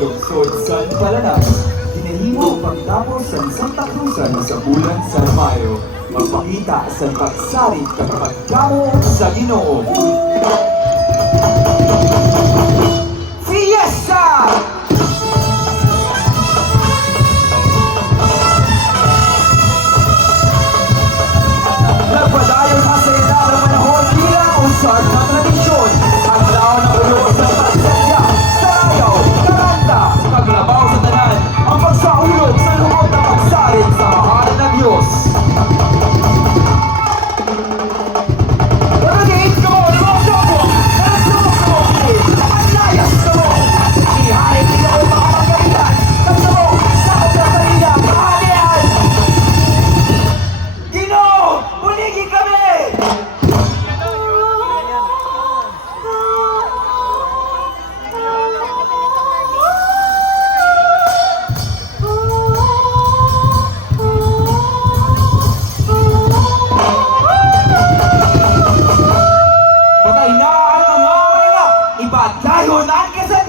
lungsod San Palanas. Hinahimo pagtapos sa Santa Cruzan sa bulan sa Mayo. Magpakita sa pagsari kang pagkamo sa Ginoo. Fiesta! Nagpadayon sa salita ng panahon bilang usad na tradisyon. Ang laon ng ulo sa pagsadya, sarayaw, karanta, paglabaw sa tanan, ang pagsaulog sa loob ng pagsalit sa mahalan ng Diyos. Nagigit ka mo, di ba ang sobo? Nagsubok ka mo, ang layas ka mo. Iharik ka mo mga pagkailan, nagsubok, sakot na sarila, kaalian. Ginoo, buligi kami! Patay na ang mga manila, ibadayon ang kasal!